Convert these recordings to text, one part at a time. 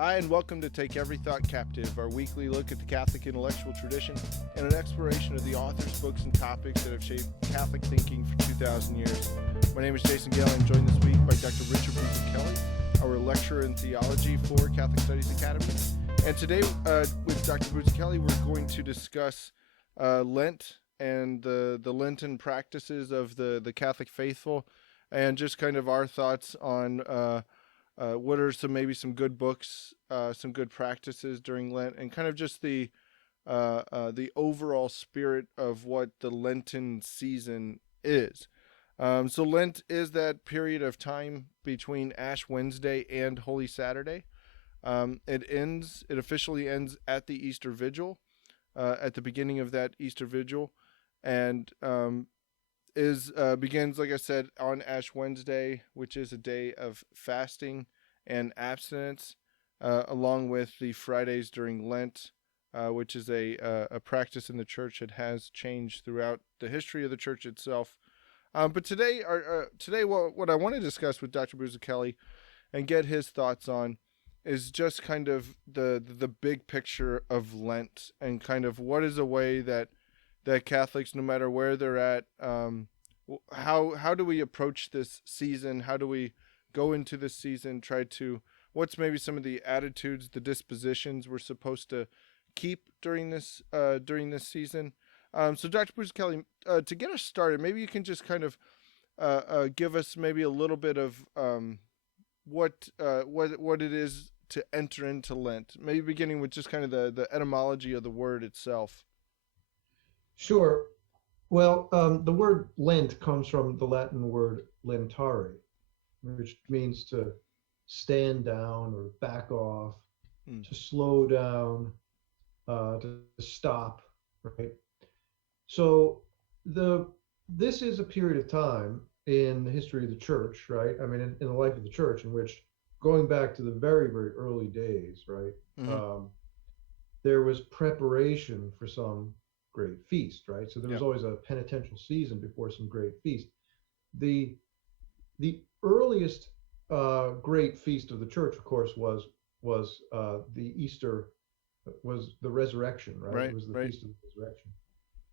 Hi, and welcome to Take Every Thought Captive, our weekly look at the Catholic intellectual tradition and an exploration of the authors, books, and topics that have shaped Catholic thinking for 2,000 years. My name is Jason Gale. I'm joined this week by Dr. Richard Bulzacchelli, our lecturer in theology for Catholic Studies Academy. And today, with Dr. Bulzacchelli, we're going to discuss Lent and the Lenten practices of the Catholic faithful, and just kind of our thoughts on what are some good books, some good practices during Lent, and kind of just the overall spirit of what the Lenten season is. So Lent is that period of time between Ash Wednesday and Holy Saturday. It officially ends at the Easter Vigil, at the beginning of that Easter Vigil, and begins, like I said, on Ash Wednesday, which is a day of fasting and abstinence, along with the Fridays during Lent, which is a practice in the church that has changed throughout the history of the church itself. But today, what I want to discuss with Dr. Bulzacchelli and get his thoughts on is just kind of the big picture of Lent, and kind of what is a way that Catholics, no matter where they're at, how do we approach this season? How do we go into this season? What's maybe some of the attitudes, the dispositions we're supposed to keep during this season? So Dr. Bulzacchelli, to get us started, maybe you can just kind of give us maybe a little bit of what it is to enter into Lent, maybe beginning with just kind of the etymology of the word itself. Sure. Well, the word Lent comes from the Latin word lentare, which means to stand down or back off, to slow down, to stop, right? So this is a period of time in the history of the church, right? I mean, in the life of the church, in which, going back to the very, very early days, right, there was preparation for some great feast, right? So there was always a penitential season before some great feast. The earliest great feast of the church, of course, was the Easter, was the resurrection, right? It was the Feast of the Resurrection.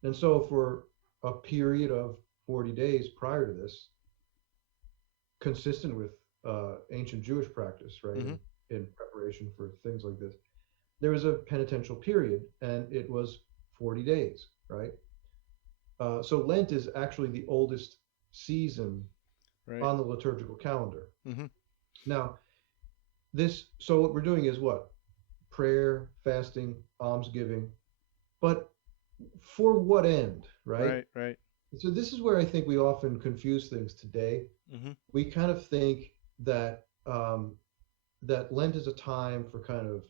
And so for a period of 40 days prior to this, consistent with ancient Jewish practice, right, in preparation for things like this, there was a penitential period, and it was 40 days, right? So Lent is actually the oldest season on the liturgical calendar. Now, so what we're doing is what? Prayer, fasting, almsgiving, but for what end, right? Right. So this is where I think we often confuse things today. We kind of think that that Lent is a time for kind of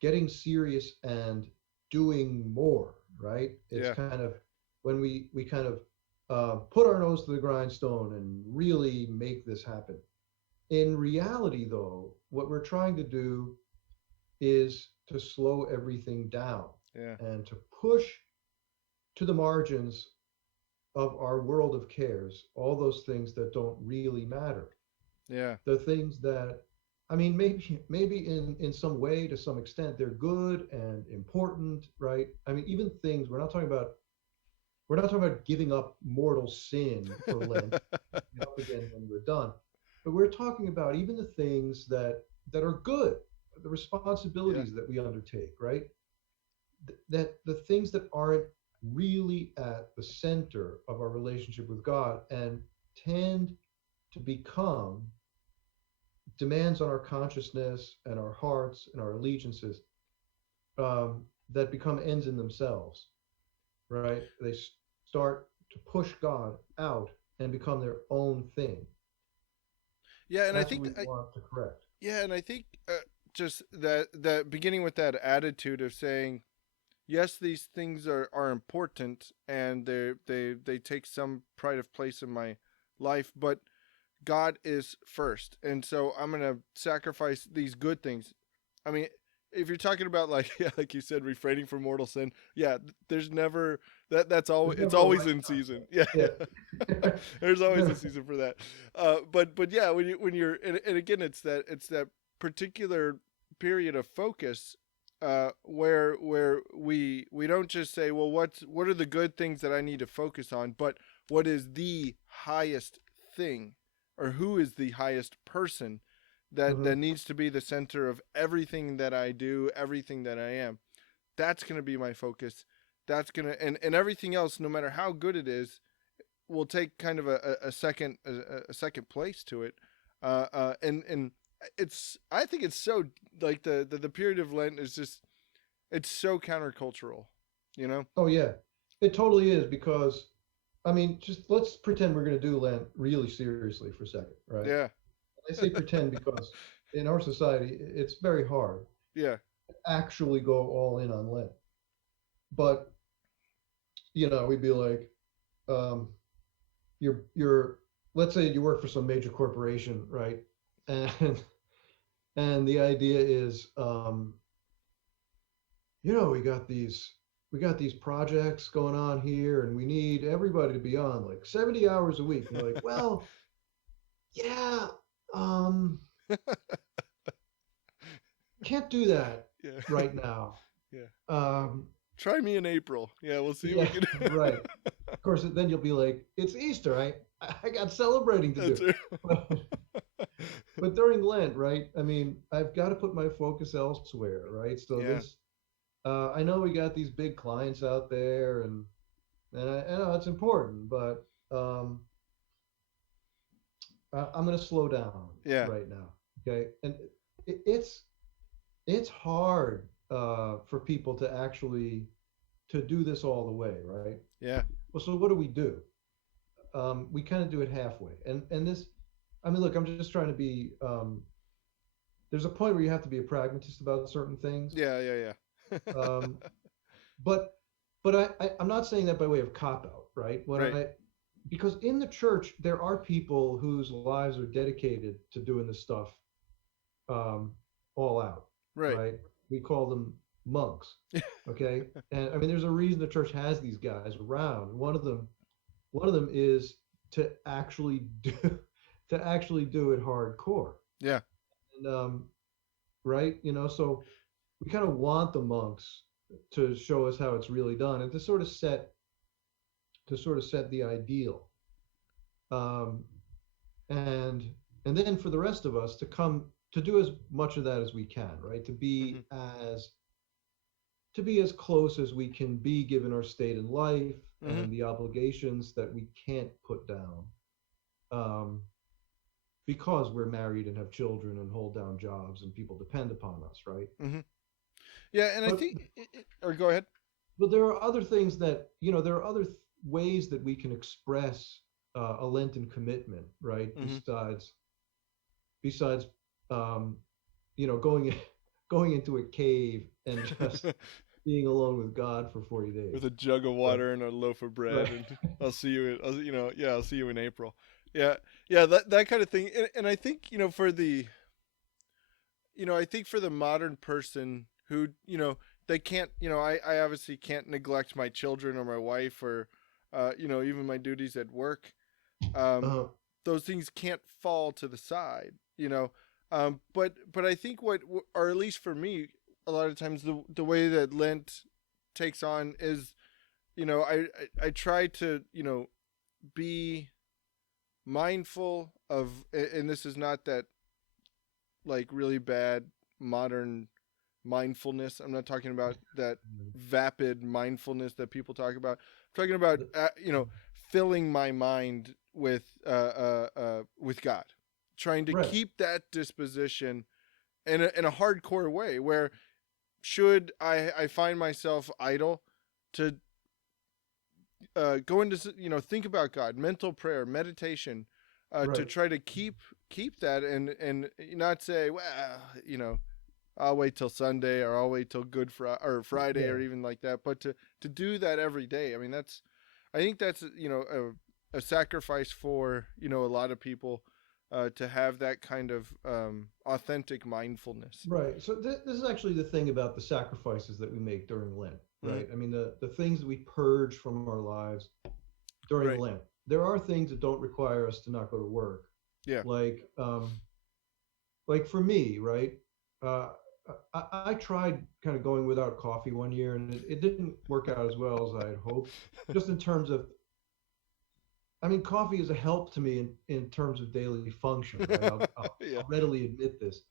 getting serious and doing more, right? It's kind of when we kind of put our nose to the grindstone and really make this happen. In reality, though, what we're trying to do is to slow everything down and to push to the margins of our world of cares all those things that don't really matter. The things that, I mean, maybe in some way, to some extent, they're good and important, right? I mean, even things we're not talking about giving up mortal sin for Lent, up again when we're done, but we're talking about even the things that are good, the responsibilities that we undertake, right? That the things that aren't really at the center of our relationship with God and tend to become demands on our consciousness and our hearts and our allegiances, that become ends in themselves, right? They start to push God out and become their own thing. And that's I think what we want to correct. And I think just that beginning with that attitude of saying, yes, these things are important, and they take some pride of place in my life, but God is first, and so I'm gonna sacrifice these good things. I mean, if you're talking about like you said, refraining from mortal sin, there's never that's always it's always in season. There's always a season for that. But when you're and again, it's that particular period of focus, where we don't just say, well, what are the good things that I need to focus on, but what is the highest thing, or who is the highest person that Hmm. needs to be the center of everything that I do, everything that I am. That's going to be my focus. That's going to, and everything else, no matter how good it is, will take kind of a second a second place to it. And it's, I think it's so, like the period of Lent is just, it's so countercultural, you know? Oh yeah, it totally is because I mean, just let's pretend we're going to do Lent really seriously for a second, right? Yeah. I say pretend because in our society, it's very hard Yeah. to actually go all in on Lent. But we'd be like, um, you're let's say you work for some major corporation, right? And and the idea is, we got these projects going on here, and we need everybody to be on like 70 hours a week. And you're like, well, yeah, um, can't do that Yeah. right now. Yeah. Um, Try me in April. Yeah, we'll see what yeah, we can. right. Of course, then you'll be like, it's Easter. I got celebrating to That's do. it. But during Lent, right? I mean, I've got to put my focus elsewhere, right? So Yeah. I know we got these big clients out there, and I know it's important, but I'm going to slow down Yeah. right now, okay? And it's hard for people to actually to do this all the way, right? Yeah. Well, so what do? We kind of do it halfway, and this, I mean, look, I'm just trying to be. There's a point where you have to be a pragmatist about certain things, Yeah. Yeah. Yeah. um, but I'm not saying that by way of cop out, right? Right. Because in the church there are people whose lives are dedicated to doing this stuff, um, all out, Right. right? We call them monks, okay? And I mean, there's a reason the church has these guys around. One of them is to actually do it hardcore, Yeah. and right, so we kind of want the monks to show us how it's really done, and to sort of set the ideal, um, and and then for the rest of us to come to do as much of that as we can, right? To Hmm. be as to be as close as we can be given our state in life Hmm. and the obligations that we can't put down, um, because we're married and have children and hold down jobs and people depend upon us, right? Hmm. Yeah, and I But think, or go ahead. but there are other things that there are other ways that we can express a Lenten commitment, right? Hmm. Besides, um, going going into a cave and just being alone with God for 40 With days, a jug of right? water and a loaf of bread, Right. and I'll see you. Yeah, I'll see you in April. Yeah, yeah, that kind of thing. And I think, for the, I think for the modern person who, they can't, I obviously can't neglect my children or my wife, or, even my duties at work. Um, uh, those things can't fall to the side, but I think or at least for me, a lot of times the way that Lent takes on is, I try to, be mindful of, and this is not that, like, really bad modern mindfulness. I'm not talking about that vapid mindfulness that people talk about. I'm talking about, filling my mind with God, trying to right. keep that disposition in a hardcore way. Where should I find myself idle, to go into, think about God, mental prayer, meditation, to Right. try to keep that, and not say, well, I'll wait till Sunday, or I'll wait till or Friday, Yeah. or even like that. But to do that every day, I mean, I think that's, a sacrifice for, a lot of people, to have that kind of, authentic mindfulness. Right. So this is actually the thing about the sacrifices that we make during Lent, Mm-hmm. right? I mean, the things that we purge from our lives during Right. Lent. There are things that don't require us to not go to work, Yeah. like for me, right? Uh, I tried kind of going without coffee one year, and it didn't work out as well as I had hoped. Just in terms of, I mean, coffee is a help to me in terms of daily function, right? Yeah. I'll readily admit this,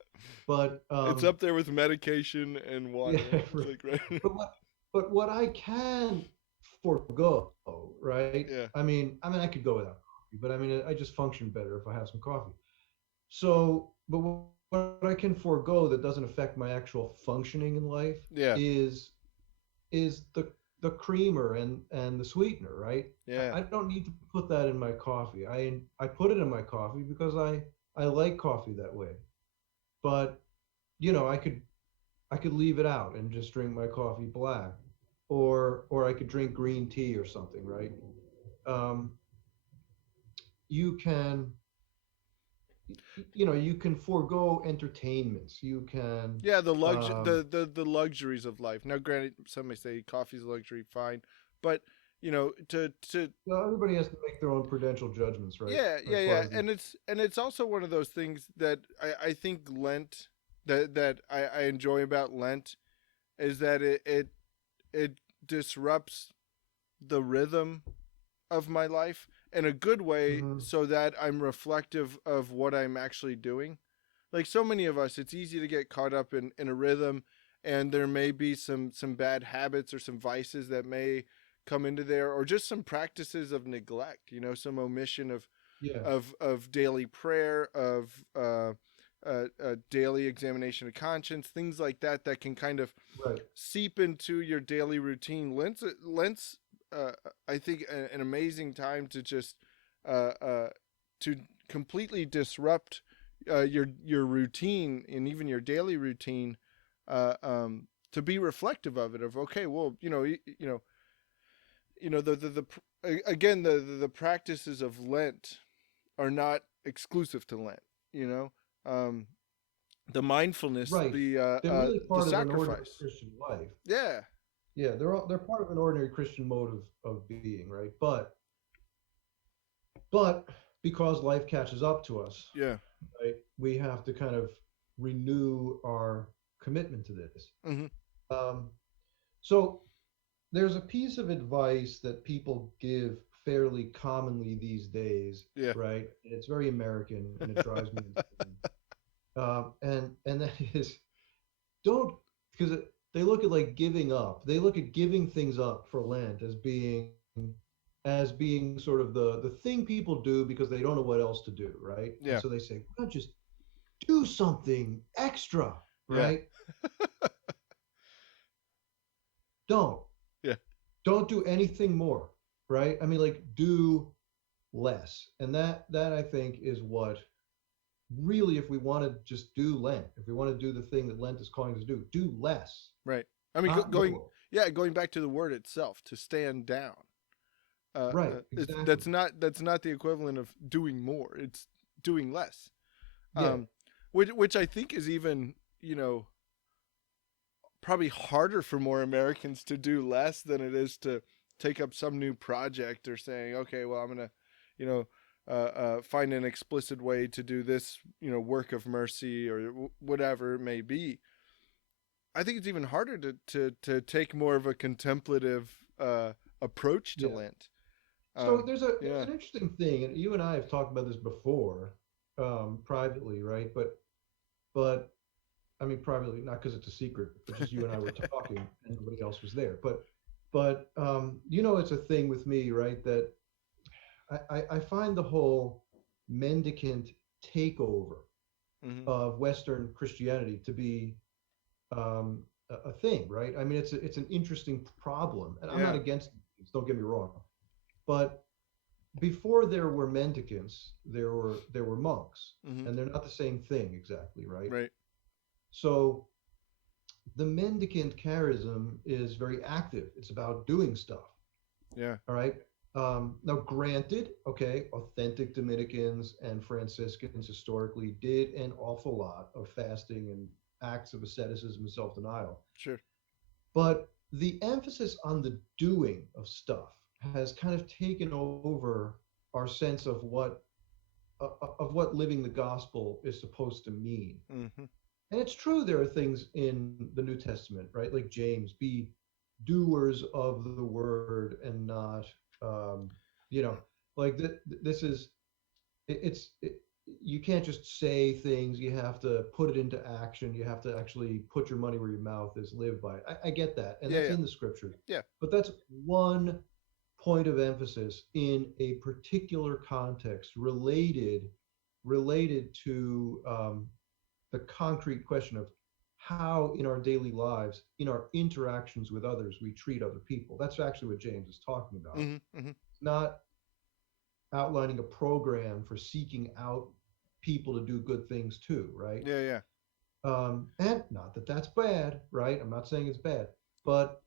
but It's up there with medication and yeah, water. It's like right. but what I can forego, right? Yeah. I mean, I could go without coffee, but I mean, I just function better if I have some coffee. So, but what I can forego that doesn't affect my actual functioning in life Yeah. is the creamer and the sweetener, right? Yeah. I don't need to put that in my coffee. I put it in my coffee because I like coffee that way. But I could leave it out and just drink my coffee black, or I could drink green tea or something, right? Um, you can you can forego entertainments. You can Yeah, um, the luxuries of life. Now, granted, some may say coffee's a luxury, fine, but to everybody has to make their own prudential judgments, right? yeah, As yeah, far yeah, as the and it's also one of those things that I think Lent that I enjoy about Lent is that it disrupts the rhythm of my life in a good way, Mhm. so that I'm reflective of what I'm actually doing. Like so many of us, it's easy to get caught up in a rhythm, and there may be some bad habits or some vices that may come into there, or just some practices of neglect, some omission Yeah, of daily prayer, of daily examination of conscience, things like that that can kind of right. seep into your daily routine. Lent's uh, I think an amazing time to just uh, uh, to completely disrupt your routine and even your daily routine, to be reflective of it. Of okay, well, again the practices of Lent are not exclusive to Lent. You know, um, the mindfulness, Right. They're really the part of an ordinary sacrifice. Christian life. Yeah, Yeah, they're part of an ordinary Christian mode of being, right? But because life catches up to us, yeah. right, we have to kind of renew our commitment to this. Hmm. Um, so there's a piece of advice that people give fairly commonly these days, Yeah. right? And it's very American, and it drives me insane. And that is, don't, because they look at like giving up. They look at giving things up for Lent as being sort of the thing people do because they don't know what else to do, right? And Yeah. so they say, well, just do something extra, Yeah. right? Don't Yeah. don't do anything more, right? I mean, like, do less. And that I think is what really, if we want to just do Lent, if we want to do the thing that Lent is calling us to do less, Right. I mean, not going, more. yeah, going back to the word itself, to stand down. Right, It's exactly. that's not the equivalent of doing more. It's doing less. Yeah, Um, which I think is even probably harder for more Americans to do less than it is to take up some new project, or saying, okay, well, I'm gonna, you know, find an explicit way to do this, work of mercy, or whatever it may be. I think it's even harder to take more of a contemplative approach to yeah. Lent. So there's Yeah, an interesting thing, and you and I have talked about this before, privately, right? But I mean privately, not because it's a secret, but just you and I were talking, and nobody else was there. But it's a thing with me, right? That I find the whole mendicant takeover hmm, of Western Christianity to be a thing, right? I mean, it's an interesting problem, and I'm not yeah, against it, don't get me wrong, but before there were mendicants, there were monks, hmm, and they're not the same thing exactly, right? right, So the mendicant charism is very active. It's about doing stuff. yeah, All right. Now, granted, okay, authentic Dominicans and Franciscans historically did an awful lot of fasting and acts of asceticism and self denial. sure, But the emphasis on the doing of stuff has kind of taken over our sense of what living the gospel is supposed to mean. hmm, And it's true, there are things in the New Testament, right? Like James, be doers of the word and not, um, you know, like this is, it's, you can't just say things. You have to put it into action. You have to actually put your money where your mouth is, live by it. I get that. And Yeah, that's yeah, in the scriptures. yeah. But that's one point of emphasis in a particular context related to the concrete question of how in our daily lives, in our interactions with others, we treat other people. That's actually what James is talking about. Hmm. Hmm. Not outlining a program for seeking out people to do good things too, right? Yeah, yeah. And not that that's bad, right? I'm not saying it's bad, but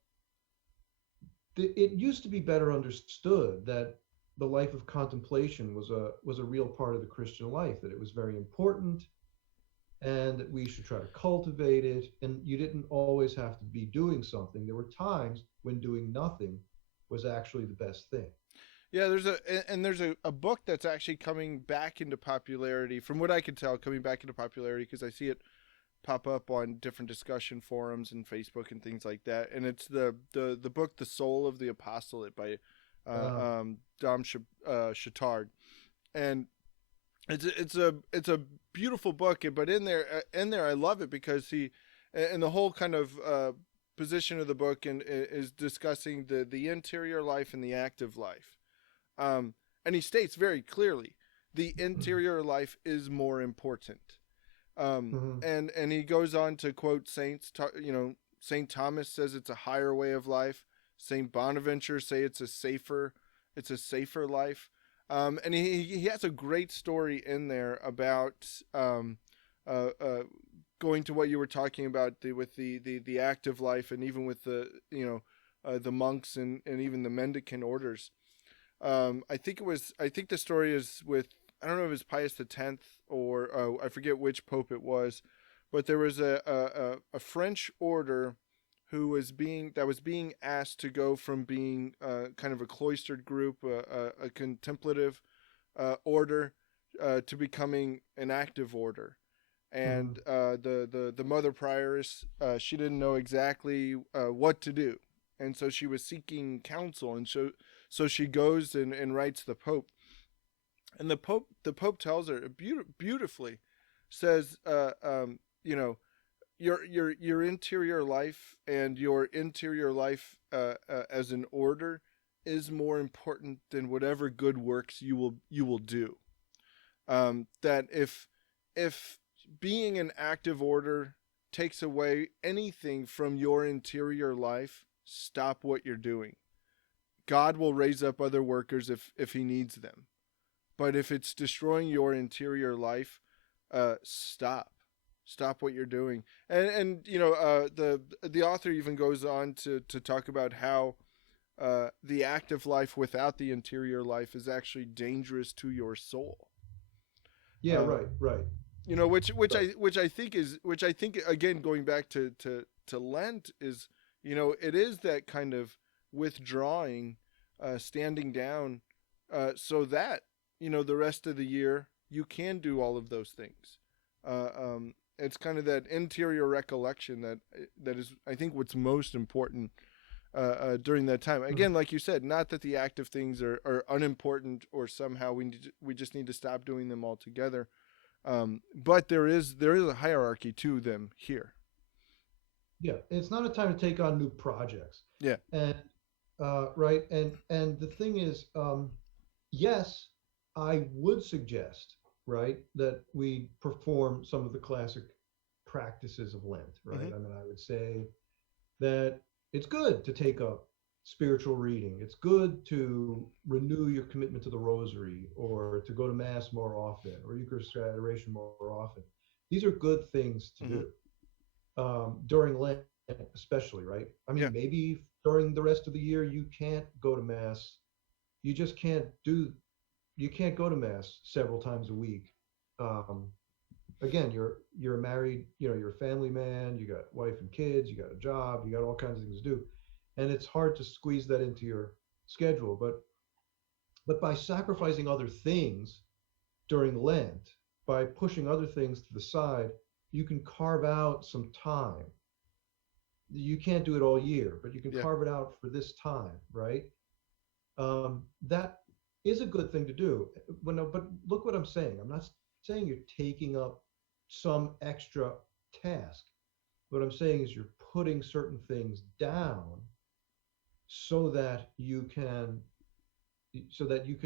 it used to be better understood that the life of contemplation was a real part of the Christian life, that it was very important, and that we should try to cultivate it. And you didn't always have to be doing something. There were times when doing nothing was actually the best thing. Yeah, there's a book that's actually coming back into popularity, from what I can tell, coming back into popularity because I see it pop up on different discussion forums and Facebook and things like that. And it's the book "The Soul of the Apostolate" by Uh, Dom Chattard, and it's a beautiful book. But in there I love it because he and the whole kind of position of the book and is discussing the interior life and the active life. And he states very clearly the interior life is more important. mhm. And he goes on to quote saints. Saint Thomas says it's a higher way of life. Saint Bonaventure say it's a safer life. And he has a great story in there about uh, uh, going to what you were talking about with the active life, and even with the monks and even the mendicant orders. I think the story is with, I don't know if it was Pius X or I forget which pope it was, but there was a French order that was being asked to go from being kind of a cloistered group, a contemplative order, to becoming an active order. And Mhm. the mother prioress, she didn't know exactly what to do, and so she was seeking counsel, and so she goes and writes the Pope, and the Pope tells her beautifully, says, your interior life and your interior life as an order is more important than whatever good works you will do. That if being an active order takes away anything from your interior life, stop what you're doing. God will raise up other workers if he needs them. But if it's destroying your interior life, stop. Stop what you're doing. And the author even goes on to talk about how the active life without the interior life is actually dangerous to your soul. Yeah, Uh, right, right, which I think again, going back to Lent, is, it is that kind of withdrawing, standing down, so that the rest of the year you can do all of those things. It's kind of that interior recollection that is, I think, what's most important during that time. Mhm. Again, like you said, not that the active things are unimportant or somehow we just need to stop doing them altogether. But there is a hierarchy to them here. Yeah, it's not a time to take on new projects. Yeah. And right, and the thing is, yes, I would suggest, right, that we perform some of the classic practices of Lent, right? Mm-hmm. I mean, I would say that it's good to take up spiritual reading. It's good to renew your commitment to the rosary, or to go to mass more often, or Eucharist adoration more often. These are good things to Mm-hmm. do during Lent, especially, right? I Yeah. mean, maybe during the rest of the year you can't go to mass. You just can't do. You can't go to mass several times a week. Um, Again, you're married. You're a family man. You got wife and kids. You got a job. You got all kinds of things to do, and it's hard to squeeze that into your schedule. But by sacrificing other things during Lent, by pushing other things to the side, you can carve out some time. You can't do it all year, but you can Yeah. carve it out for this time, right? That is a good thing to do. But look what I'm saying. I'm not saying you're taking up some extra task. What I'm saying is you're putting certain things down so that you can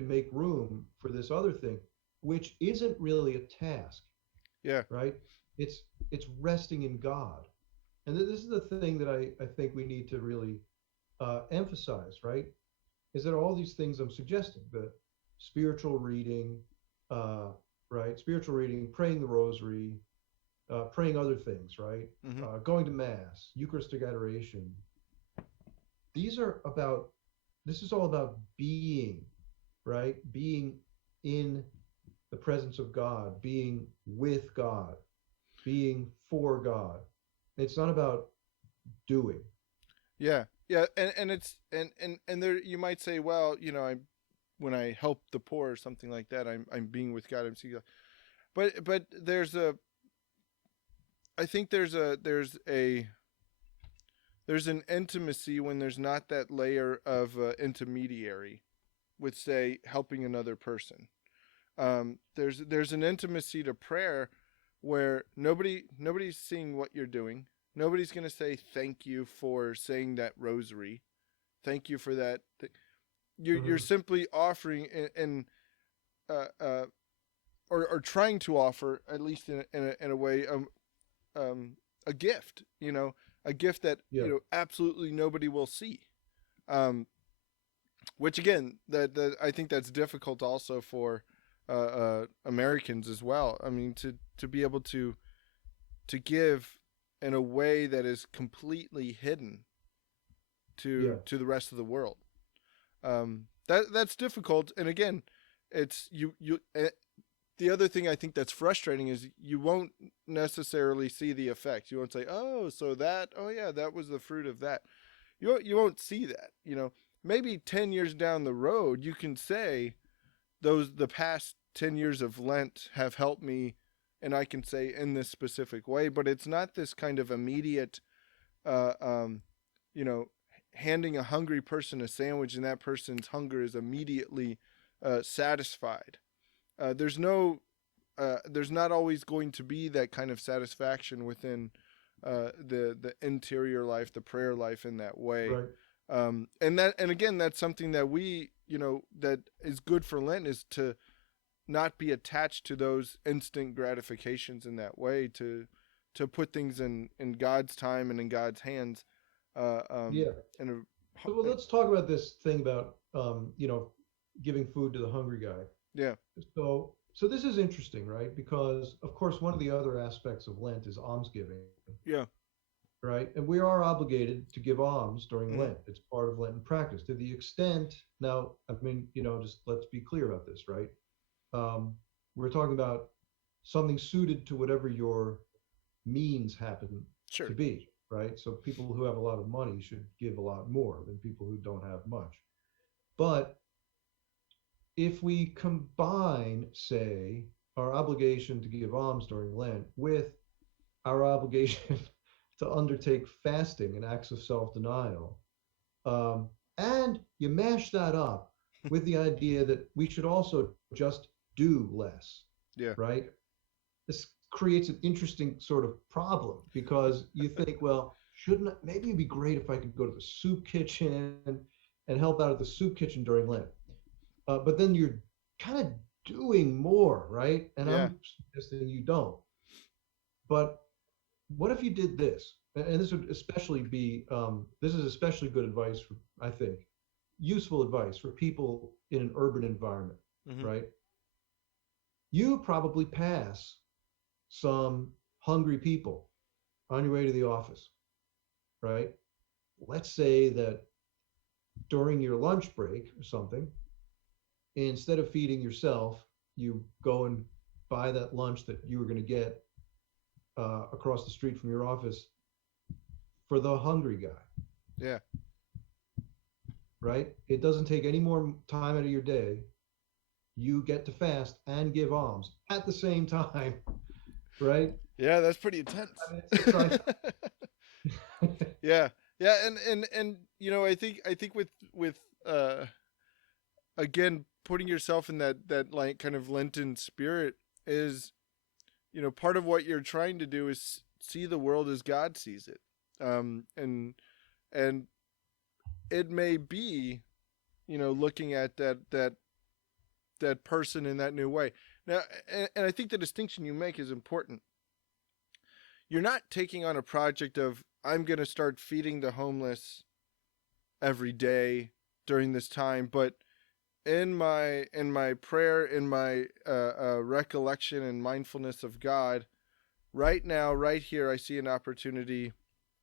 make room for this other thing, which isn't really a task, Yeah. right? It's it's resting in God. And this is the thing that I think we need to really emphasize, right? Is that all these things I'm suggesting, the spiritual reading, uh, right? Spiritual reading, praying the rosary, praying other things, right? Mm-hmm. Going to mass, Eucharistic adoration. These are about, this is all about being, right? Being in the presence of God, being with God, being for God. It's not about doing. Yeah. Yeah. And it's and there you might say, well, I when I help the poor or something like that, I'm being with God. I'm seeing God. But I think there's an intimacy when there's not that layer of intermediary with, say, helping another person. There's an intimacy to prayer where nobody's seeing what you're doing. Nobody's gonna say thank you for saying that rosary. Thank you for that. You're Mm-hmm. simply offering and uh, uh, or trying to offer, at least in a way, a gift. A gift that Yeah. absolutely nobody will see. Um, which again, that I think that's difficult also for Americans as well. I mean, to be able to give in a way that is completely hidden Yeah. to the rest of the world. That's difficult, and again, it's you. The other thing I think that's frustrating is you won't necessarily see the effect. You won't say, "Oh, so that, oh yeah, that was the fruit of that." You won't see that. Maybe 10 years down the road, you can say the past 10 years of Lent have helped me, and I can say in this specific way. But it's not this kind of immediate, uh, um, you know, handing a hungry person a sandwich and that person's hunger is immediately satisfied. There's no there's not always going to be that kind of satisfaction within the interior life, the prayer life in that way. Right. And again, that's something that that is good for Lent, is to not be attached to those instant gratifications in that way. To put things in God's time and in God's hands. Uh, um, Yeah. and So, well, let's talk about this thing about giving food to the hungry guy. yeah, So this is interesting, right? Because of course one of the other aspects of Lent is almsgiving, yeah, right? And we are obligated to give alms during mm-hmm. Lent. It's part of Lenten practice. To the extent, now, I mean, just let's be clear about this, right? Um, we're talking about something suited to whatever your means happen to Sure, be, right? So people who have a lot of money should give a lot more than people who don't have much. But if we combine, say, our obligation to give alms during Lent with our obligation to undertake fasting and acts of self denial, and you mash that up with the idea that we should also just do less, yeah, right? This creates an interesting sort of problem because you think, well, shouldn't maybe it'd be great if I could go to the soup kitchen and help out at the soup kitchen during Lent. But then you're kind of doing more, right? And yeah, I'm suggesting you don't. But what if you did this? And this would especially be this is especially good advice for, I think, useful advice for people in an urban environment, mm-hmm. right? You probably pass some hungry people on your way to the office, right? Let's say that during your lunch break or something, instead of feeding yourself, you go and buy that lunch that you were going to get across the street from your office for the hungry guy, yeah, right? It doesn't take any more time out of your day. You get to fast and give alms at the same time, right? Yeah, that's pretty intense. I mean, it's like, Yeah, yeah, and I think with uh again putting yourself in that like kind of Lenten spirit is, part of what you're trying to do is see the world as God sees it, and it may be, looking at that person in that new way. Now, and I think the distinction you make is important. You're not taking on a project of, I'm going to start feeding the homeless every day during this time, but in my prayer, in my recollection and mindfulness of God, right now, right here, I see an opportunity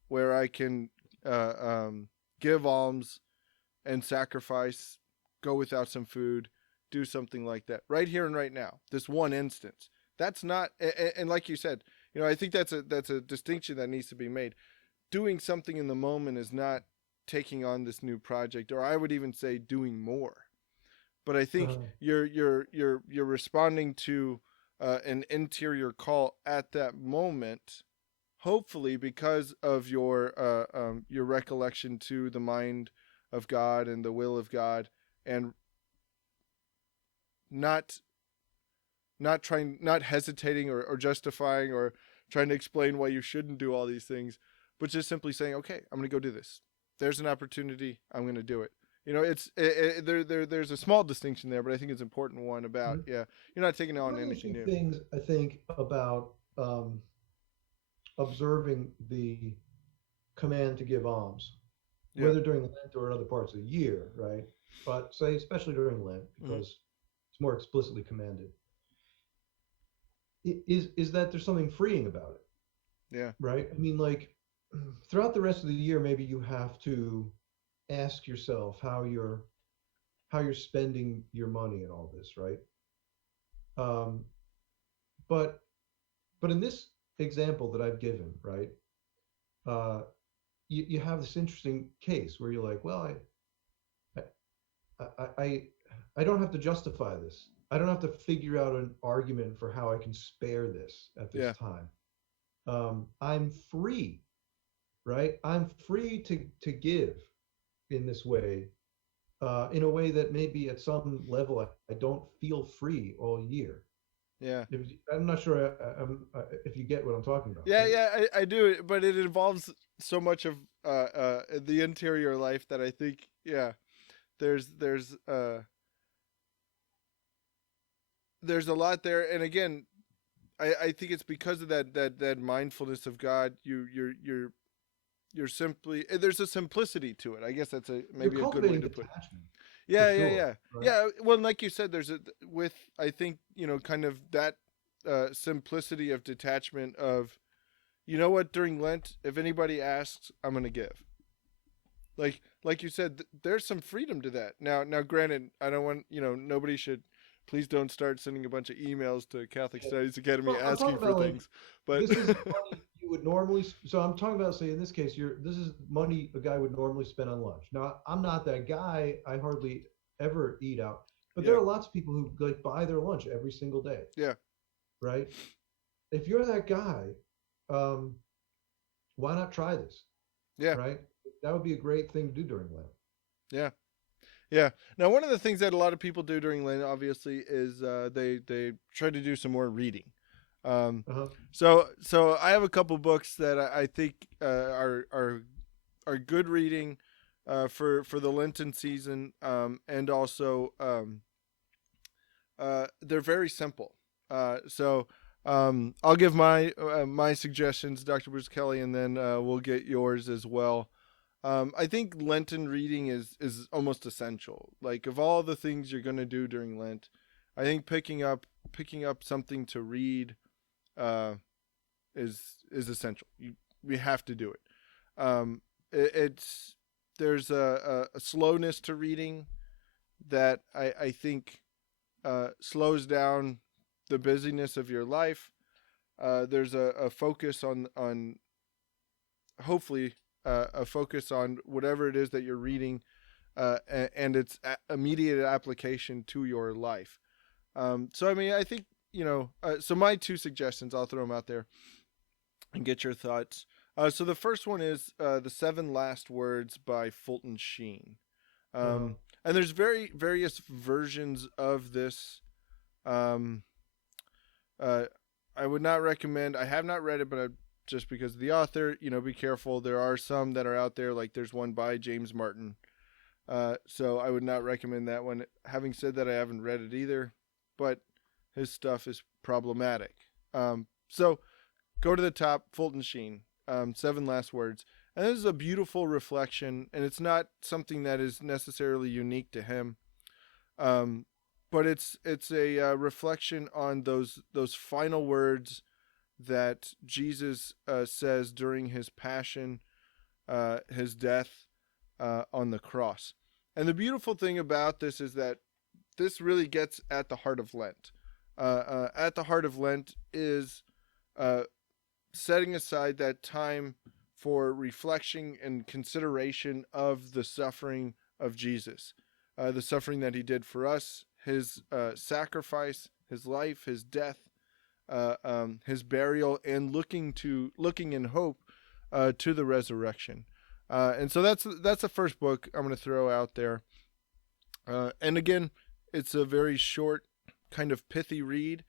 where I can uh, um, give alms and sacrifice, go without some food, do something like that, right here and right now. This one instance. That's not, and like you said, I think that's a distinction that needs to be made. Doing something in the moment is not taking on this new project, or I would even say doing more. But I think uh, you're responding to an interior call at that moment, hopefully because of your recollection to the mind of God and the will of God, and not not hesitating or justifying or trying to explain why you shouldn't do all these things, but just simply saying, okay, I'm going to go do this. There's an opportunity. I'm going to do it. There's a small distinction there, but I think it's an important one about, mhm. yeah, you're not taking One on of the anything interesting new. things I think about observing the command to give alms, Yeah. whether during Lent or in other parts of the year, right? But say especially during Lent Mm-hmm. because it's more explicitly commanded, is that there's something freeing about it, Yeah. right? I mean, like throughout the rest of the year, maybe you have to ask yourself how you're spending your money and all this, right? Um, but but in this example that I've given, right, uh, you have this interesting case where you're like, well, I, I, I, I don't have to justify this. I don't have to figure out an argument for how I can spare this at this Yeah. time. I'm free, right? I'm free to give in this way, in a way that maybe at some level I don't feel free all year. Yeah. If, I'm not sure if you get what I'm talking about. Yeah. Yeah. I do, but it involves so much of the interior life that I think, yeah, there's there's a lot there, and again, I think it's because of that mindfulness of God. You're simply, there's a simplicity to it. I guess that's a You're maybe a good way cultivating to put it. detachment for Yeah, yeah, sure, yeah, right? yeah. Well, like you said, there's a with I think kind of that simplicity of detachment of, what, during Lent, if anybody asks, I'm gonna give. Like you said, there's some freedom to that. Now, granted, I don't want, nobody should. Please don't start sending a bunch of emails to Catholic Yeah. Studies Academy Well, I'm asking talking for about like things, but this is money you would normally. So I'm talking about, say, in this case, this is money a guy would normally spend on lunch. Now, I'm not that guy. I hardly ever eat out, but there yeah, are lots of people who like buy their lunch every single day, yeah, right? If you're that guy, um, why not try this, yeah, right? That would be a great thing to do during Lent. yeah. Yeah. Now, one of the things that a lot of people do during Lent, obviously, is they try to do some more reading. Um, Uh-huh. so I have a couple books that I think are good reading for the Lenten season, and also they're very simple. I'll give my suggestions, Dr. Bruce Kelly, and then we'll get yours as well. I think Lenten reading is almost essential. Like, of all the things you're gonna do during Lent, I think picking up something to read uh, is essential. We have to do it. It's There's a slowness to reading that I think slows down the busyness of your life. There's a focus on hopefully a focus on whatever it is that you're reading, and its immediate application to your life. So I mean, I think, so my two suggestions, I'll throw them out there. and get your thoughts. So the first one is The Seven Last Words by Fulton Sheen. Uh-huh. And there's various versions of this. Um, uh, I would not recommend. I have not read it, but just because of the author, be careful. There are some that are out there. Like there's one by James Martin. So I would not recommend that one. Having said that, I haven't read it either, but his stuff is problematic. So go to the top, Fulton Sheen, Seven Last Words. And this is a beautiful reflection, and it's not something that is necessarily unique to him. Um, but it's a reflection on those final words that Jesus says during his passion, his death on the cross. And the beautiful thing about this is that this really gets at the heart of Lent. At the heart of Lent is uh, setting aside that time for reflection and consideration of the suffering of Jesus, the suffering that he did for us, his sacrifice, his life, his death, his burial, and looking in hope to the resurrection. And so that's the first book I'm going to throw out there. And again, it's a very short, kind of pithy read.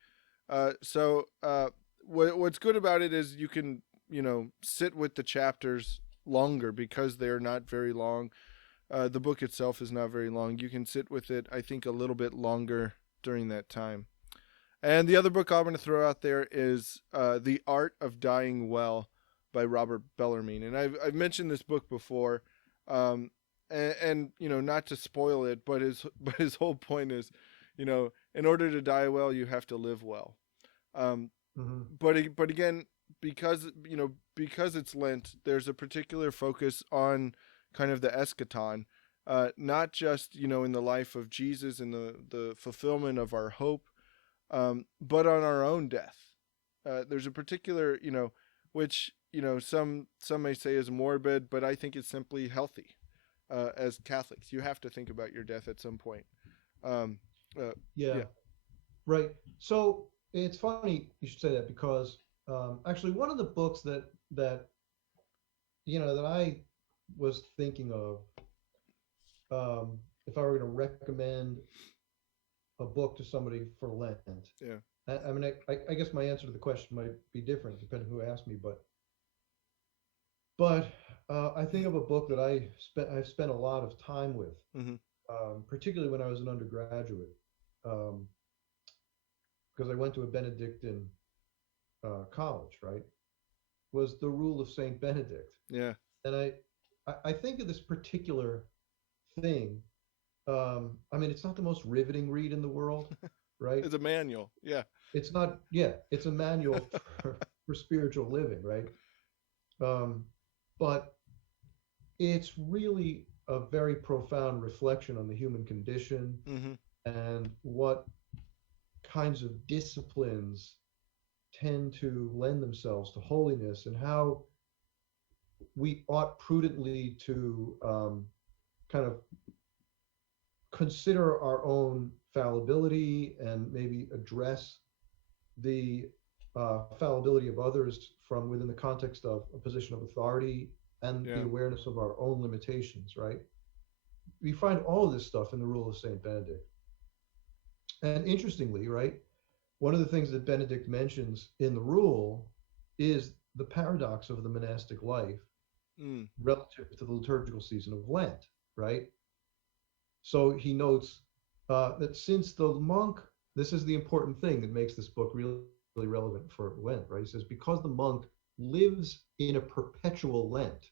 What's good about it is you can sit with the chapters longer because they're not very long. The book itself is not very long. You can sit with it, I think, a little bit longer during that time. And the other book I'm going to throw out there is The Art of Dying Well by Robert Bellarmine. And I've mentioned this book before, and not to spoil it, but his whole point is, in order to die well, you have to live well. Mm-hmm. But again, because it's Lent, there's a particular focus on kind of the eschaton, not just in the life of Jesus and the fulfillment of our hope, but on our own death. There's a particular which some may say is morbid, but I think it's simply healthy. As Catholics, you have to think about your death at some point. Um, Yeah, yeah. right. So it's funny you should say that because actually one of the books that that I was thinking of, if I were going to recommend a book to somebody for Lent, Yeah. I mean, I guess my answer to the question might be different depending who asked me, but I think of a book that I've spent a lot of time with, Mm-hmm. particularly when I was an undergraduate, um, because I went to a Benedictine college, right? Was The Rule of Saint Benedict, Yeah. and I think of this particular thing. I mean, it's not the most riveting read in the world, right? It's a manual. Yeah. It's not, yeah, it's a manual for spiritual living, right? Um, but it's really a very profound reflection on the human condition Mm-hmm. and what kinds of disciplines tend to lend themselves to holiness and how we ought prudently to kind of consider our own fallibility and maybe address the fallibility of others from within the context of a position of authority and the Yeah. awareness of our own limitations, right? We find all of this stuff in the Rule of St. Benedict. And interestingly, right, one of the things that Benedict mentions in the rule is the paradox of the monastic life Mm. relative to the liturgical season of Lent, right? So he notes that since the monk, this is the important thing that makes this book really, really relevant for Lent, right? He says, because the monk lives in a perpetual Lent,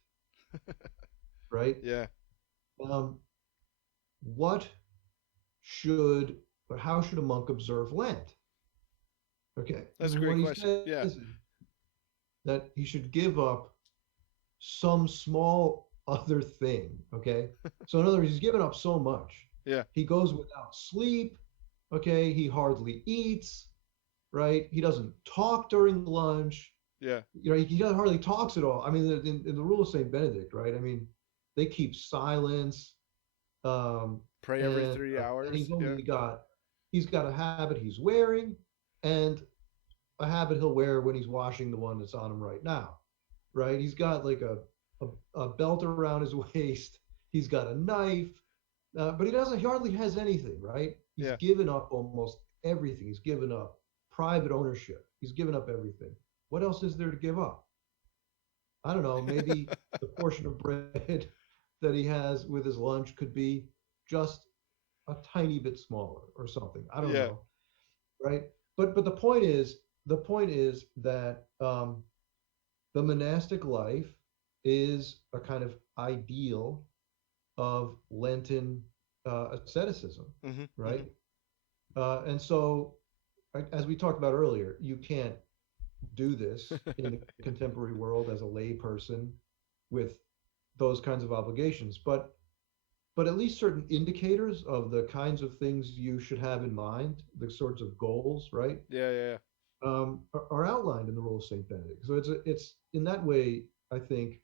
right? Yeah. Um, what should, or how should a monk observe Lent? Okay. That's a And what great he question. says Yeah. is that he should give up some small other thing. Okay. So, in other words, he's given up so much. Yeah. He goes without sleep. Okay. He hardly eats, right? He doesn't talk during lunch. Yeah. He doesn't hardly talks at all. I mean, in the rule of St. Benedict, right? I mean, they keep silence. Um, Pray every and 3 and hours. he's Yeah. only got he's got a habit he's wearing, and a habit he'll wear when he's washing the one that's on him right now, right? He's got like a belt around his waist. He's got a knife, but he hardly has anything, right? He's Yeah. given up almost everything. He's given up private ownership. He's given up everything. What else is there to give up? I don't know. Maybe the portion of bread that he has with his lunch could be just a tiny bit smaller or something. I don't Yeah. know, right? But the point is that the monastic life is a kind of ideal of Lenten asceticism, Mm-hmm. Mm-hmm. right? And so, as we talked about earlier, you can't do this in the contemporary world as a lay person with those kinds of obligations. But at least certain indicators of the kinds of things you should have in mind, the sorts of goals, right, Yeah. Yeah. are outlined in the rule of Saint Benedict. So it's in that way, I think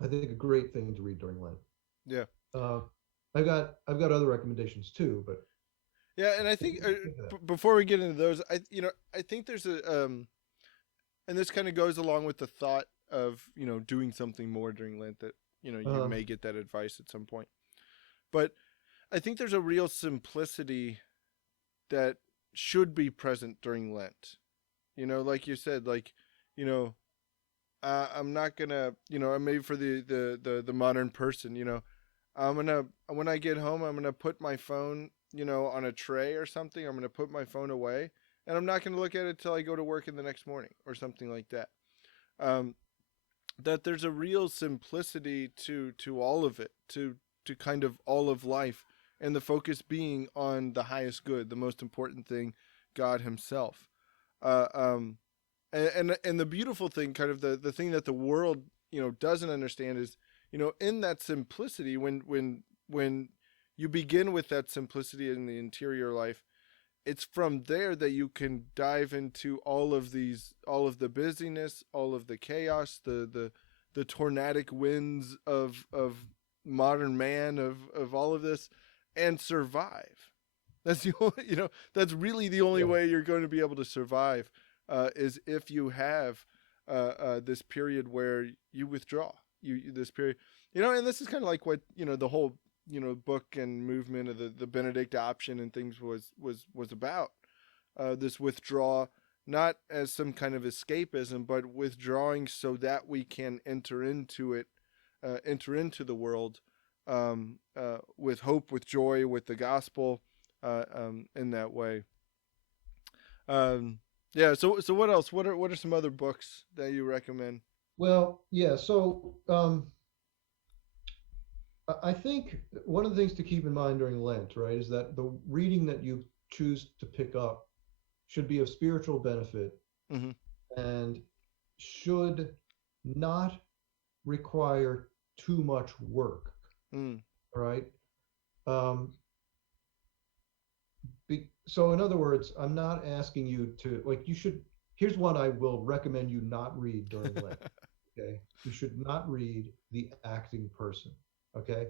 a great thing to read during Lent. Yeah. Uh, I've got other recommendations too, but Yeah. And I think before we get into those, I think there's and this kind of goes along with the thought of doing something more during Lent, that you uh, may get that advice at some point. But I think there's a real simplicity that should be present during Lent. Like you said, like you know, I'm not gonna, maybe for the modern person, I'm gonna when I get home, I'm gonna put my phone, on a tray or something. I'm gonna put my phone away, and I'm not gonna look at it till I go to work in the next morning or something like that. Um, that there's a real simplicity to all of it, to kind of all of life, and the focus being on the highest good, the most important thing, God Himself. Uh, um, and the beautiful thing, kind of the thing that the world doesn't understand is, in that simplicity, when you begin with that simplicity in the interior life, it's from there that you can dive into all of the busyness, all of the chaos, the tornadic winds of modern man, of all of this, and survive. That's the only, that's really the only yeah, way you're going to be able to survive, is if you have this period where you withdraw. This period, and this is kind of like what the whole book and movement of the Benedict option and things was about. This withdraw, not as some kind of escapism, but withdrawing so that we can enter into it, enter into the world, with hope, with joy, with the gospel, in that way. Um, yeah. So what else? What are some other books that you recommend? well, yeah. So I think one of the things to keep in mind during Lent, right, is that the reading that you choose to pick up should be of spiritual benefit Mm-hmm. and should not require too much work, Mm. right? Um, so, in other words, I'm not asking you to, like, you should. Here's one I will recommend you not read during Lent. Okay, you should not read The Acting Person. Okay,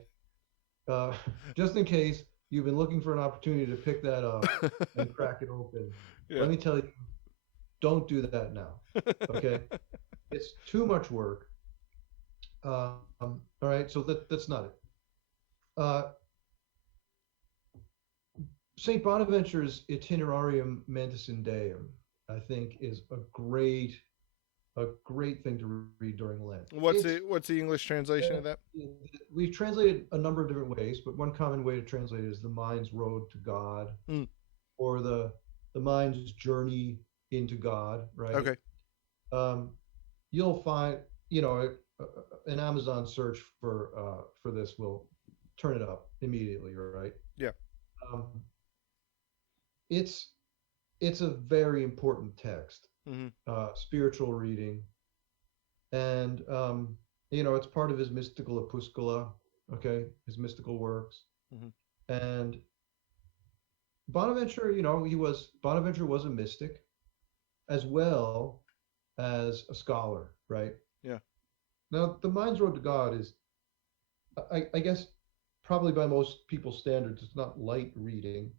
uh, just in case you've been looking for an opportunity to pick that up and crack it open. Yeah. Let me tell you, don't do that now. Okay, it's too much work. All right, so that's not it. Uh, St. Bonaventure's Itinerarium Mentis in Deum, I think, is a great thing to read during Lent. What's the English translation Uh, of that? we've translated a number of different ways, but one common way to translate it is the mind's road to God, Mm. or the mind's journey into God. Right? Okay. Um, you'll find, an Amazon search for this will turn it up immediately. Right? Yeah. Um, it's it's a very important text, Mm-hmm. spiritual reading, and it's part of his mystical opuscula, okay, his mystical works. Mm-hmm. And Bonaventure was a mystic as well as a scholar, right? Yeah. Now, the Mind's Road to God is, I guess, probably by most people's standards, it's not light reading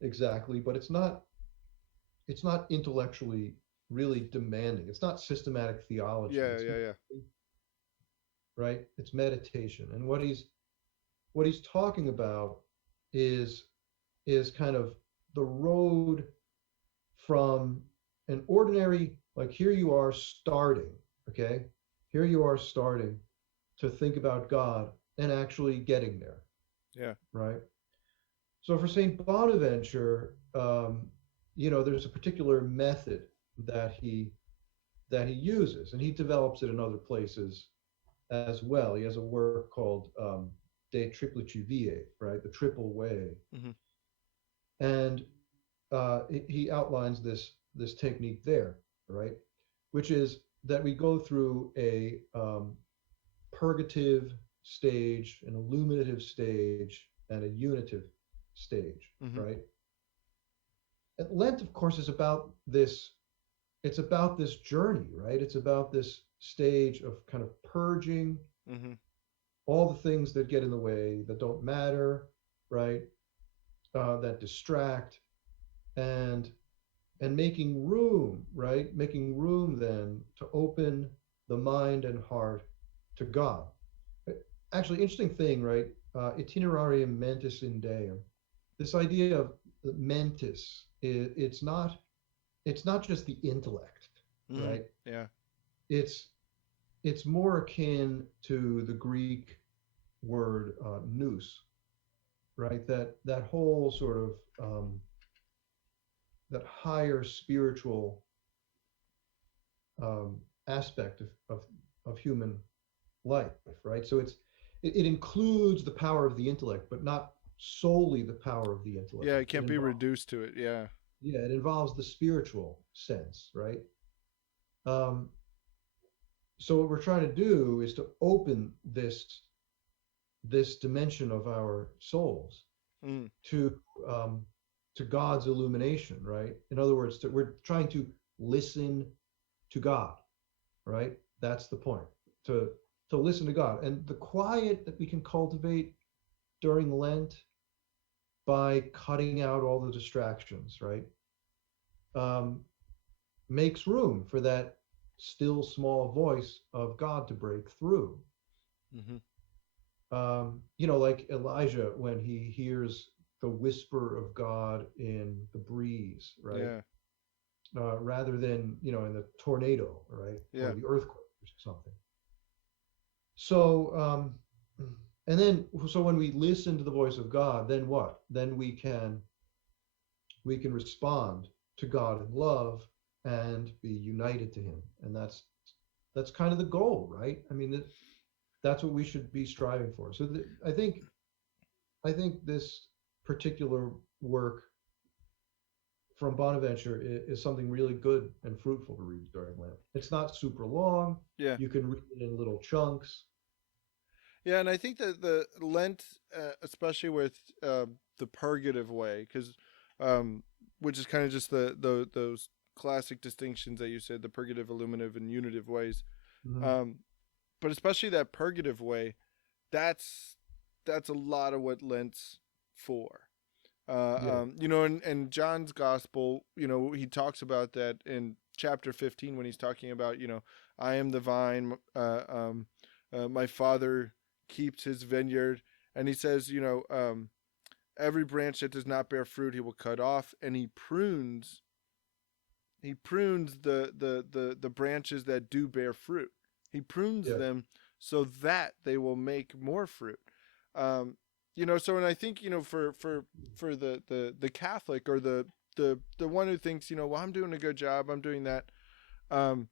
exactly, but it's not intellectually really demanding. It's not systematic theology. Yeah, It's yeah, yeah. right. It's meditation, and what he's talking about is is kind of the road from an ordinary, like, here you are starting, okay, here you are starting to think about God and actually getting there, Yeah. right? So for St. Bonaventure, there's a particular method that he uses, and he develops it in other places as well. He has a work called De Triplici Viae, right, the triple way, Mm-hmm. and he outlines this technique there, right, which is that we go through a purgative stage, an illuminative stage, and a unitive stage, Mm-hmm. right? And Lent, of course, is about this. It's about this journey, right? It's about this stage of kind of purging Mm-hmm. all the things that get in the way, that don't matter, right? That distract, and making room, right? Making room then to open the mind and heart to God. Actually, interesting thing, right? Itinerarium mentis in Deum. This idea of mentis, it's not just the intellect, Mm-hmm. right? Yeah. It's it's more akin to the Greek word nous, right? That whole sort of that higher spiritual um, aspect of human life, right? So it includes the power of the intellect, but not solely the power of the Yeah, intellect. it can't be reduced to it. Yeah. It involves the spiritual sense, right? Um, so what we're trying to do is to open this dimension of our souls Mm. to um, to God's illumination, right? In other words, we're trying to listen to God, right? That's the point. To to listen to God, and the quiet that we can cultivate during Lent by cutting out all the distractions, right? Um, Makes room for that still small voice of God to break through. Mm-hmm. Like Elijah when he hears the whisper of God in the breeze, right? Yeah. Rather than in the tornado, right, or Yeah. the earthquake or something. So, and then so when we listen to the voice of God, then what? Then we can respond to God in love and be united to Him, and that's kind of the goal, right? I mean, that's what we should be striving for. So I think this particular work from Bonaventure is something really good and fruitful to read during Lent. It's not super long. Yeah. You can read it in little chunks. Yeah, and I think that the Lent, especially with the purgative way, because which is kind of just the those classic distinctions that you said, the purgative, illuminative, and unitive ways. Mhm. Um, but especially that purgative way, that's that's a lot of what Lent's for. Yeah. In John's gospel, he talks about that in chapter 15 when he's talking about, I am the vine, my father keeps his vineyard, and he says, every branch that does not bear fruit, he will cut off, and he prunes the branches that do bear fruit. He prunes Yeah. them so that they will make more fruit. Um, so and I think for the Catholic or the one who thinks well, I'm doing a good job, I'm doing that. Um,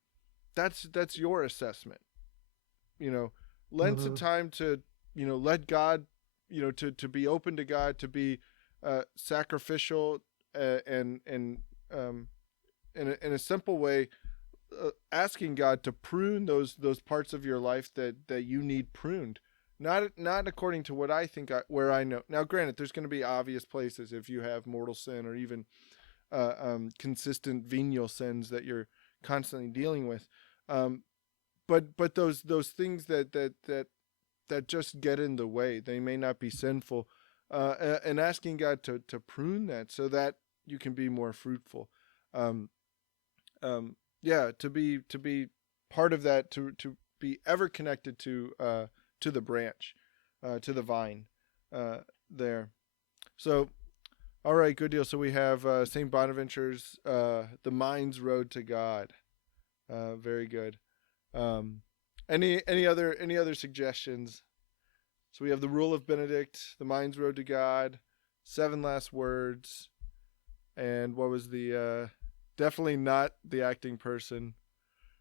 that's your assessment. You know, Lent's a Hmm. time to let God, to be open to God, to be sacrificial, and in a simple way, asking God to prune those parts of your life that you need pruned. Not according to what I think, where I know. Now, granted, there's going to be obvious places if you have mortal sin or even consistent venial sins that you're constantly dealing with. Um, but those things that just get in the way, they may not be sinful, and asking God to prune that so that you can be more fruitful. Um, yeah, to be part of that, to be ever connected to the branch, to the vine, there. So, all right, good deal. So we have Saint Bonaventure's "The Mind's Road to God." Very good. Um, any other suggestions? So we have the Rule of Benedict, The Mind's Road to God, Seven Last Words, and what was the definitely not the acting person.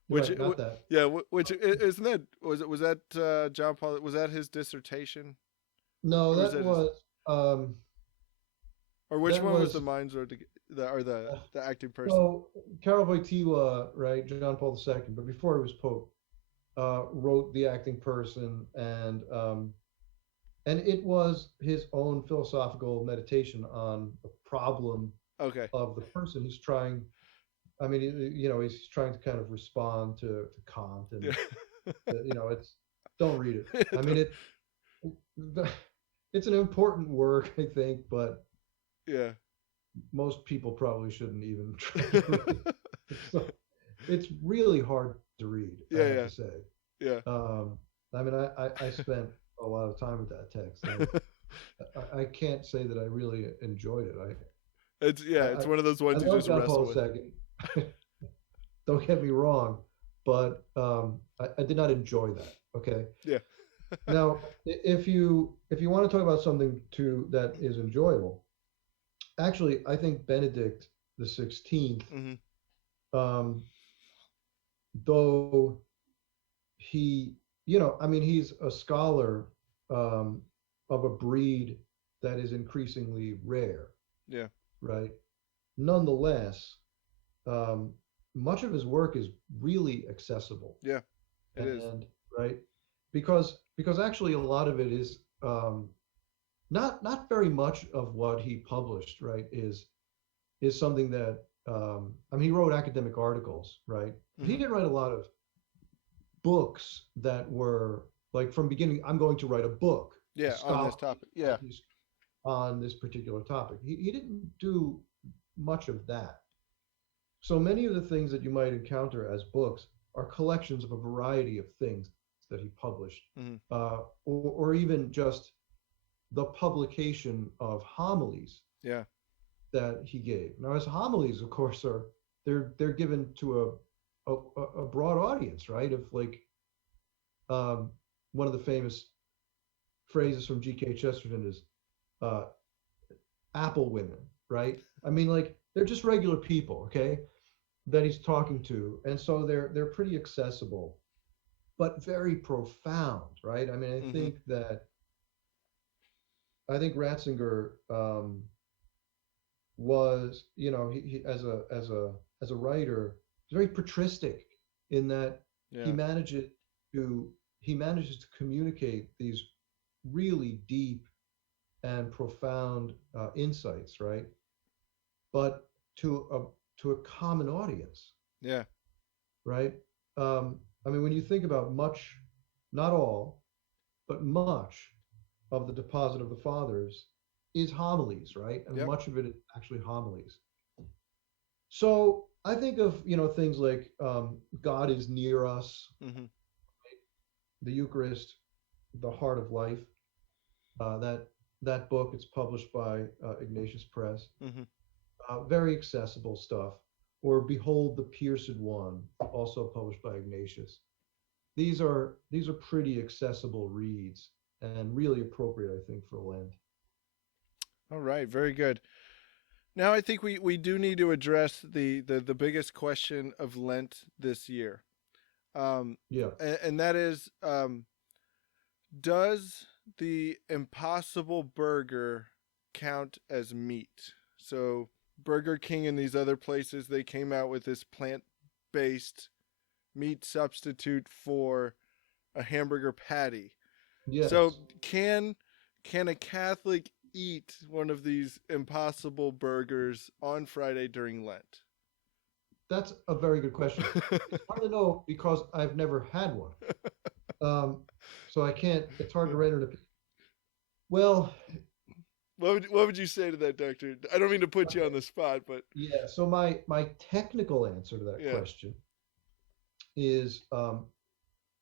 Which, Right, not that. yeah, which isn't that was that John Paul? Was that his dissertation, No, or was that his? um Or which that one was the was Mind's Road to the or the acting person? so Karol Wojtyła, right, John Paul II, but before he was Pope, wrote the acting person, and it was his own philosophical meditation on the problem Okay. of the person who's trying. I mean, he's trying to kind of respond to Kant, Yeah. and it's don't read it. I mean, it's an important work, I think, but Yeah. most people probably shouldn't even try to read it. So it's really hard to read, I Yeah. have Yeah. to say. Yeah. Um, I mean, I spent a lot of time with that text, and I can't say that I really enjoyed it. It's I, yeah. I, It's one of those I ones you love just John wrestle Paul with. II. Don't get me wrong, but I did not enjoy that. Okay. Yeah. Now, if you want to talk about something too that is enjoyable, actually, I think Benedict XVI, Mm-hmm. um, though he, I mean, he's a scholar um, of a breed that is increasingly rare, Yeah. right? Nonetheless, um, much of his work is really accessible, Yeah. It is. and right, because actually a lot of it is not very much of what he published, right, is something that I mean, he wrote academic articles, right, but he Mm-hmm. didn't write a lot of books that were like from beginning. I'm going to write a book, a Yeah. On this scholarly topic. Yeah. piece on this particular topic. He didn't do much of that. So many of the things that you might encounter as books are collections of a variety of things that he published, Mm-hmm. or even just the publication of homilies Yeah. that he gave. Now, his homilies, of course, they're given to a broad audience, right? Of like um, one of the famous phrases from G.K. Chesterton is uh, "apple women," right? I mean, like they're just regular people, okay, that he's talking to, and so they're pretty accessible, but very profound, right? I mean, Mm-hmm. I think Ratzinger was, he as a writer, he's very patristic in that he Yeah. manages to he manages to communicate these really deep and profound insights, right? But to a common audience, Yeah. right? I mean, when you think about much, not all, but much of the deposit of the fathers is homilies, right? I mean, Yep. much of it is actually homilies. So I think of things like God is near us, Mm-hmm. the Eucharist, the Heart of Life. That book, it's published by Ignatius Press. Mm-hmm. Very accessible stuff. Or Behold the Pierced One, also published by Ignatius. These are pretty accessible reads and really appropriate, I think, for Lent. All right. Very good. Now I think we do need to address the biggest question of Lent this year, um, Yeah. and that is, does the Impossible Burger count as meat? So Burger King and these other places, they came out with this plant based meat substitute for a hamburger patty. So Yes. can a Catholic eat one of these Impossible Burgers on Friday during Lent? That's a very good question. It's hard to know because I've never had one. Um, so I can't, it's hard to render an opinion. Well, What would you say to that, Doctor? I don't mean to put you on the spot, but Yeah. So my technical answer to that yeah, question is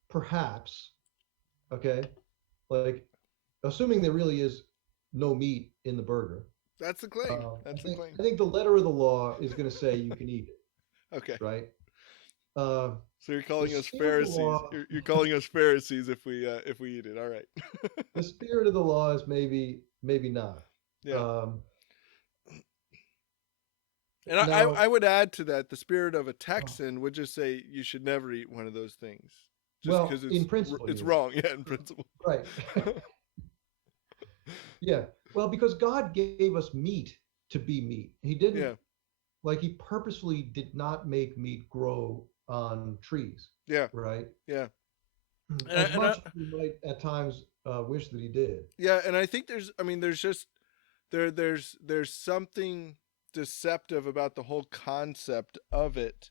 perhaps, okay, like assuming there really is no meat in the burger. that's the claim. That's the claim. I think the letter of the law is going to say you can eat it, Okay. right? Uh, So you're the calling us spirit of the Pharisees. law, You're calling us Pharisees if we eat it. All right. the spirit of the law is maybe not. Yeah. Um, And now, I would add to that, the spirit of a Texan would just say you should never eat one of those things, just well, because in principle, it's you wrong. Yeah, in principle. right? Yeah. Well, because God gave us meat to be meat. He didn't Yeah, like he purposefully did not make meat grow on trees, yeah, right? yeah. As much as we might at times wish that he did. Yeah, and I think there's just there's something deceptive about the whole concept of it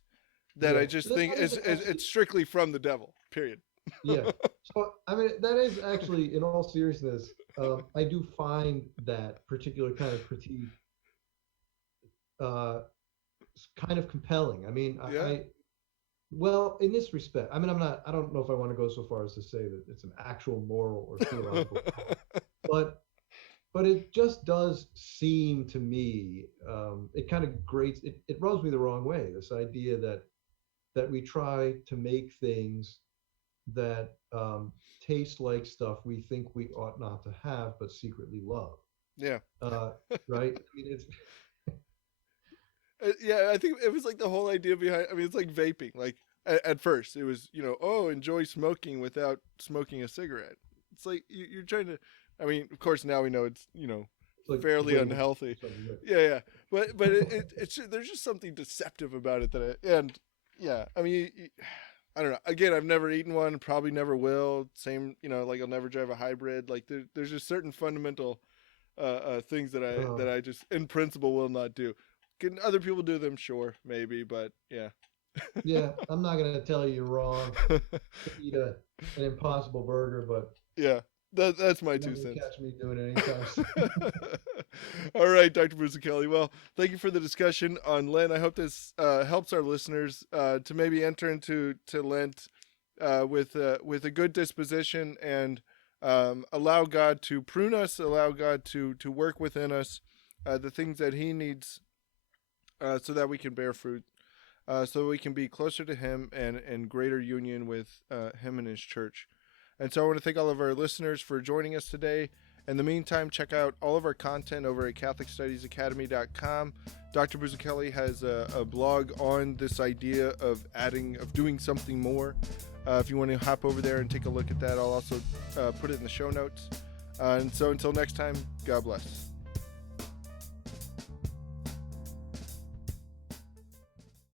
that I Yeah. just That think is actually, it's strictly from the devil. Period. yeah. So I mean, that is actually, in all seriousness, I do find that particular kind of critique uh, kind of compelling. I mean, Yeah. well, in this respect, I mean, I don't know if I want to go so far as to say that it's an actual moral or theological fact, but it just does seem to me, it kind of grates, it rubs me the wrong way. This idea that we try to make things that taste like stuff we think we ought not to have, but secretly love. Yeah. Right? I mean, it's Yeah, I think it was like the whole idea behind. I mean, it's like vaping. Like at first, it was oh, enjoy smoking without smoking a cigarette. It's like you're trying to. I mean, of course, now we know it's like fairly unhealthy. something. Yeah, yeah, but it's there's just something deceptive about it and yeah, I mean, I don't know. Again, I've never eaten one, probably never will. Same, like I'll never drive a hybrid. Like there's just certain fundamental things that I just in principle will not do. Can other people do them? Sure, maybe, but yeah. Yeah, I'm not going to tell you you're wrong. Eat an impossible burger, but Yeah, that's my you're not 2 going to cents. catch me doing it anytime soon. All right, Dr. Bulzacchelli. Well, thank you for the discussion on Lent. I hope this helps our listeners to maybe enter into Lent with a good disposition and allow God to prune us, allow God to work within us the things that He needs so that we can bear fruit, so we can be closer to Him and in greater union with Him and His church. And so I want to thank all of our listeners for joining us today. In the meantime, check out all of our content over at CatholicStudiesAcademy.com. Dr. Bulzacchelli has a blog on this idea of doing something more. If you want to hop over there and take a look at that, I'll also put it in the show notes. And so until next time, God bless.